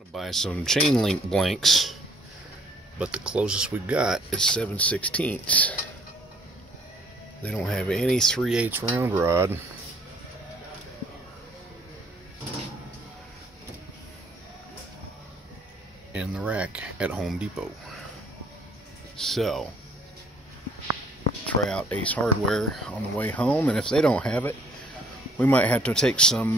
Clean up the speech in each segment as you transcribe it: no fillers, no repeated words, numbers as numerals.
to buy some Chainlink blanks, but the closest we've got is 7/16. They don't have any 3/8 round rod. In the rack at Home Depot. So, try out Ace Hardware on the way home, and if they don't have it, we might have to take some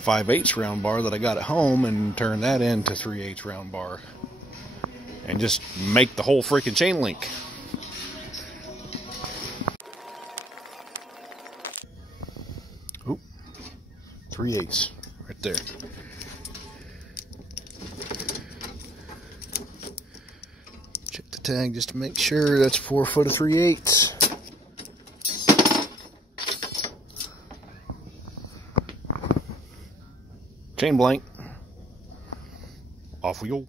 5/8 round bar that I got at home and turn that into 3/8 round bar and just make the whole freaking Chainlink. Oop, 3/8 right there. Check the tag just to make sure that's 4 foot of 3/8. Chain blank. Off we go.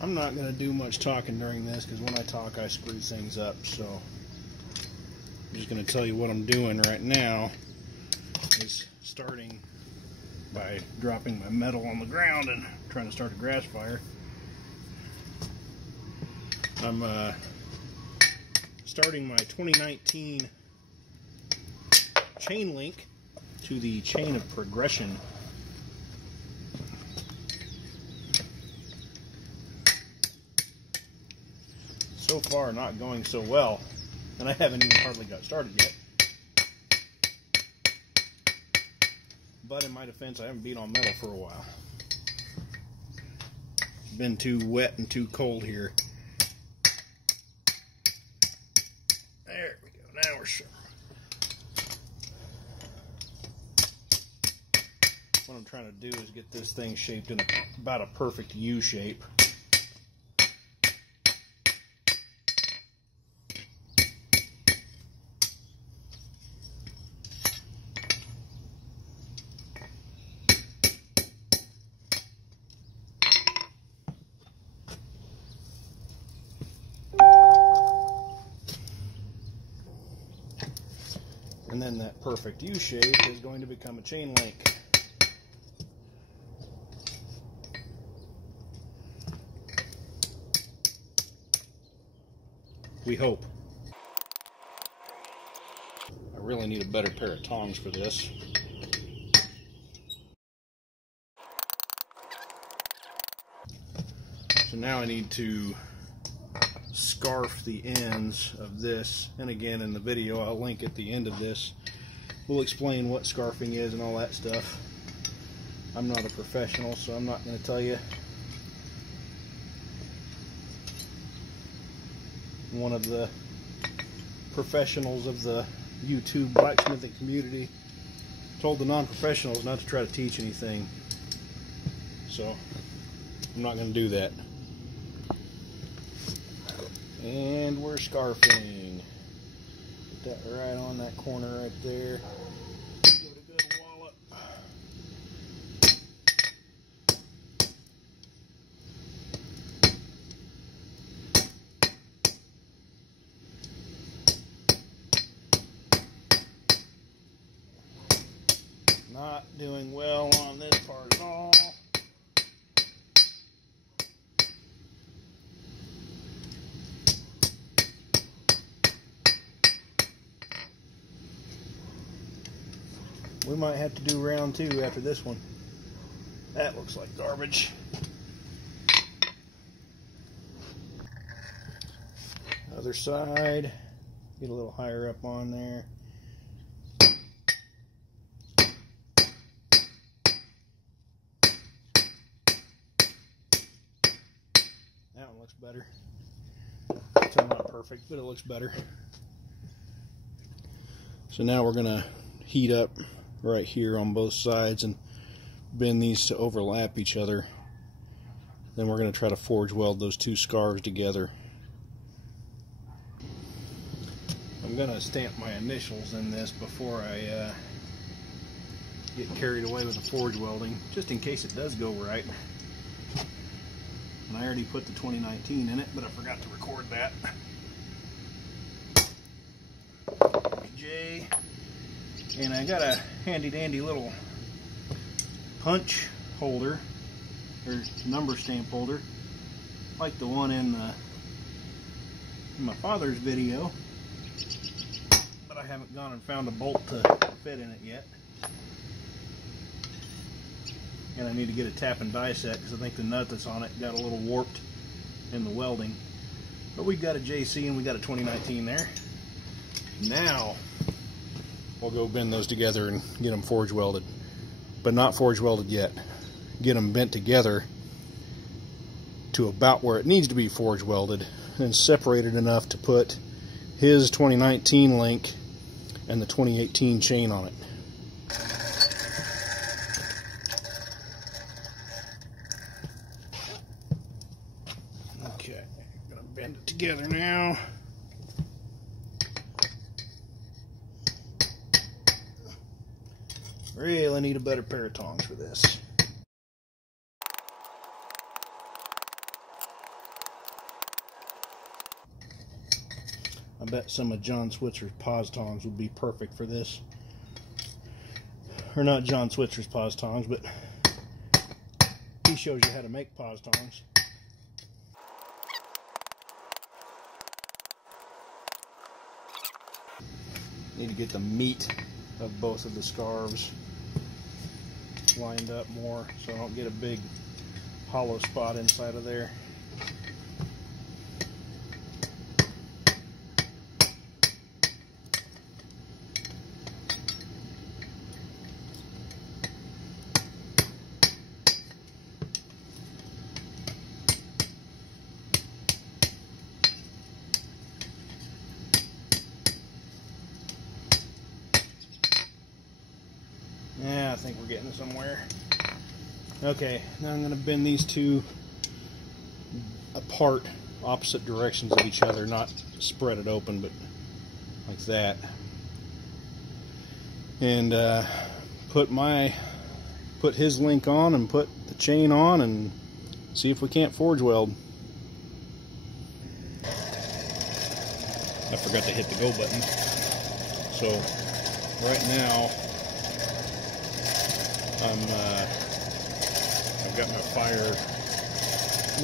I'm not going to do much talking during this because when I talk I screw things up, so I'm just going to tell you what I'm doing right now is starting by dropping my metal on the ground and trying to start a grass fire. I'm starting my 2019 Chainlink to the chain of progression. So far not going so well, and I haven't even hardly got started yet. But in my defense, I haven't beat on metal for a while. It's been too wet and too cold here. There we go, now we're sure. What I'm trying to do is get this thing shaped in about a perfect U shape. And then that perfect U shape is going to become a chain link. We hope. I really need a better pair of tongs for this. So now I need to scarf the ends of this, and again in the video I'll link at the end of this. We'll explain what scarfing is and all that stuff. I'm not a professional, so I'm not going to tell you. One of the professionals of the YouTube blacksmithing community told the non-professionals not to try to teach anything, so I'm not going to do that. And we're scarfing. Put that right on that corner right there. Give it a good wallop. Not doing well on this part at all. We might have to do round 2 after this one. That looks like garbage. Other side. Get a little higher up on there. That one looks better. Still not perfect, but it looks better. So now we're going to heat up right here on both sides and bend these to overlap each other. Then we're going to try to forge weld those two scars together. I'm going to stamp my initials in this before I get carried away with the forge welding, just in case it does go right. And I already put the 2019 in it, but I forgot to record that. J. And I got a handy dandy little punch holder, or number stamp holder, like the one in my father's video, but I haven't gone and found a bolt to fit in it yet. And I need to get a tap and die set because I think the nut that's on it got a little warped in the welding. But we've got a JC and we got a 2019 there. Now we'll go bend those together and get them forge welded, but not forge welded yet. Get them bent together to about where it needs to be forge welded and separated enough to put his 2019 link and the 2018 chain on it. Okay, I'm gonna bend it together now. Really need a better pair of tongs for this. I bet some of John Switzer's pause tongs would be perfect for this. Or not John Switzer's pause tongs, but he shows you how to make pause tongs. Need to get the meat of both of the scarves lined up more so I don't get a big hollow spot inside of there. Yeah, I think we're getting somewhere. Okay, now I'm going to bend these two apart, opposite directions of each other, not spread it open, but like that. And put his link on and put the chain on and see if we can't forge weld. I forgot to hit the go button. So right now I've got my fire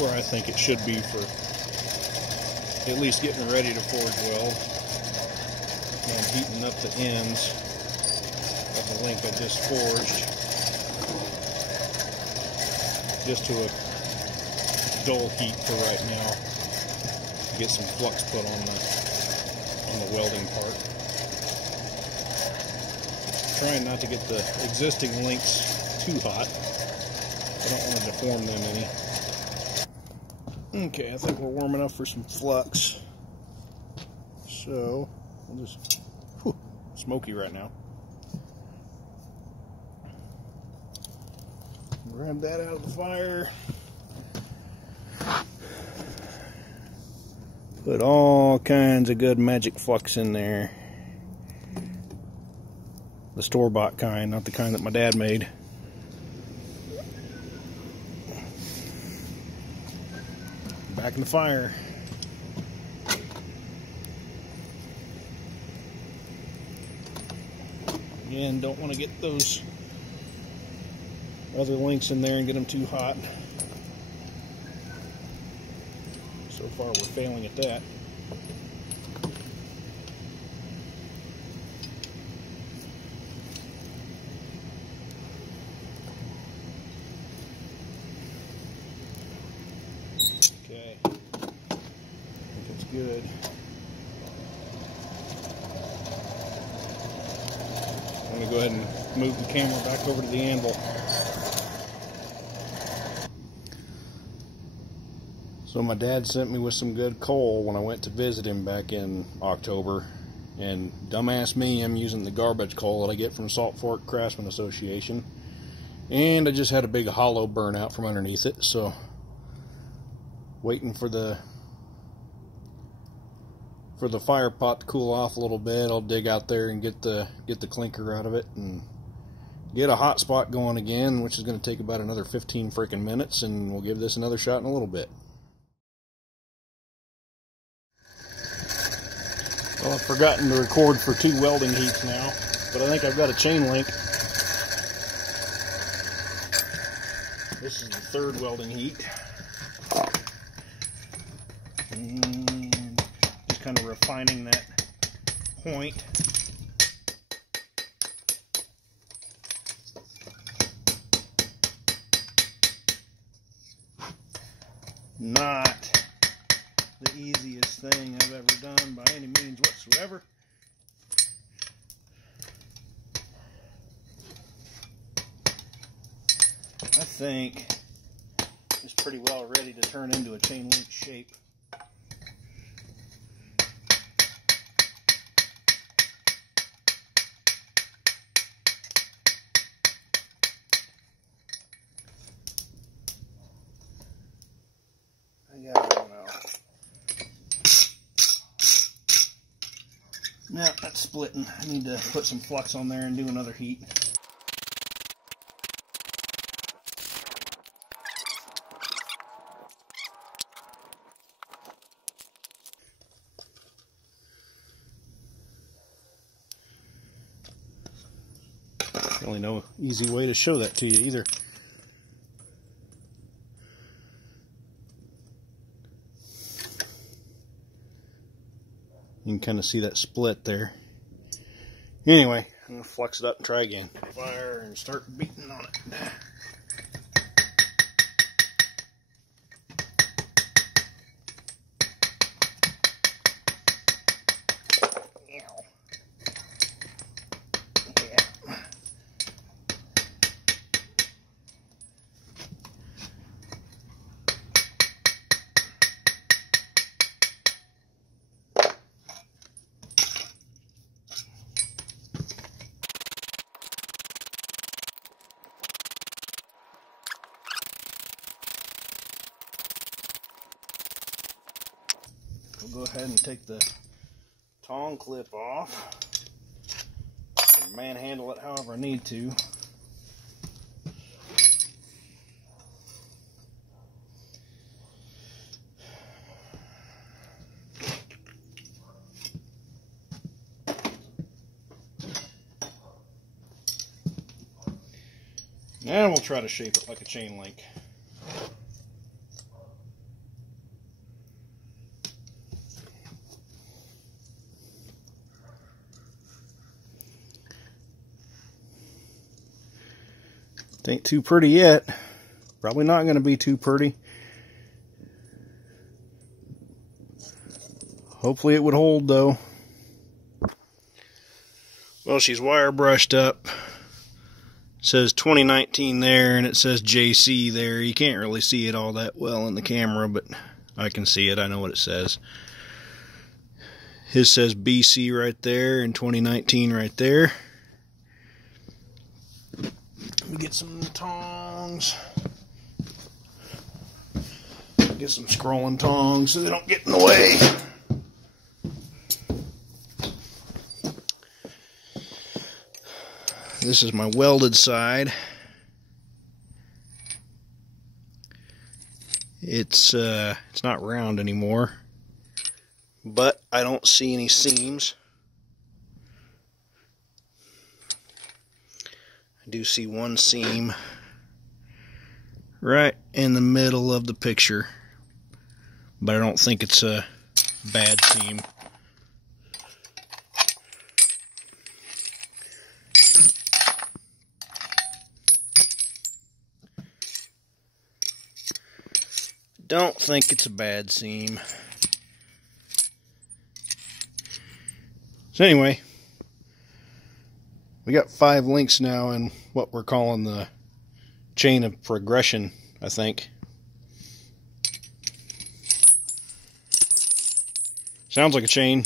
where I think it should be for at least getting ready to forge weld. And I'm heating up the ends of the link I just forged just to a dull heat for right now to get some flux put on the welding part. Trying not to get the existing links too hot. I don't want to deform them any. Okay, I think we're warm enough for some flux. So, we'll just, smoky right now. Grab that out of the fire. Put all kinds of good magic flux in there. The store-bought kind, not the kind that my dad made. Back in the fire. Again, don't want to get those other links in there and get them too hot. So far we're failing at that. Okay, I think it's good. I'm going to go ahead and move the camera back over to the anvil. So my dad sent me with some good coal when I went to visit him back in October, and dumbass me, I'm using the garbage coal that I get from Salt Fork Craftsman Association, and I just had a big hollow burn out from underneath it, so waiting for the fire pot to cool off a little bit. I'll dig out there and get the clinker out of it and get a hot spot going again, which is going to take about another 15 freaking minutes, and we'll give this another shot in a little bit. Well, I've forgotten to record for 2 welding heats now, but I think I've got a Chainlink. This is the 3rd welding heat. And just kind of refining that point. Not the easiest thing I've ever done by any means whatsoever. I think it's pretty well ready to turn into a chain link shape. Yeah, I don't know. Now that's splitting. I need to put some flux on there and do another heat. Really no easy way to show that to you either. You can kind of see that split there. Anyway, I'm going to flux it up and try again. Fire and start beating on it. We'll go ahead and take the tong clip off and manhandle it however I need to. And we'll try to shape it like a chain link. It ain't too pretty yet. Probably not going to be too pretty. Hopefully it would hold though. Well, she's wire brushed up. It says 2019 there, and it says JC there. You can't really see it all that well in the camera, but I can see it. I know what it says. His says BC right there and 2019 right there. We get some tongs. Get some scrolling tongs so they don't get in the way. This is my welded side. It's not round anymore, but I don't see any seams. I do see one seam right in the middle of the picture, but I don't think it's a bad seam. Don't think it's a bad seam. So anyway, we got 5 links now in what we're calling the chain of progression, I think. Sounds like a chain.